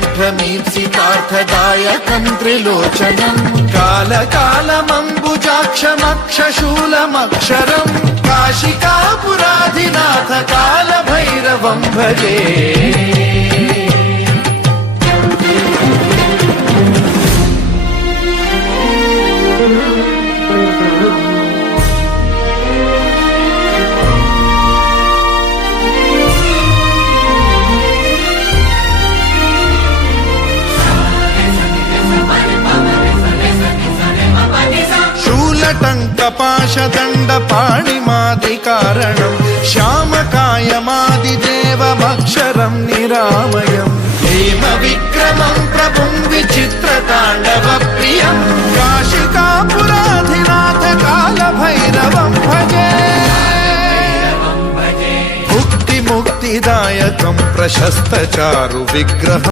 కంఠమీప్సితార్థదాయకం త్రిలోచనం కాలకాలమంబుజాక్షమక్షశూలమక్షరం కాశికాపురాధినాథ కాలభైరవం భజే. శూలటంకపాశదండ పాణిమాదికారణం శ్యామకాయమాదిదేవమక్షరం నిరామయం హేమ విక్రమం ప్రభుం విచిత్రతాండవ ప్రియం కాశికాపురాధినాథ కాలభైరవం భజే. ముక్తిదాయకం ప్రశస్త చారు విగ్రహం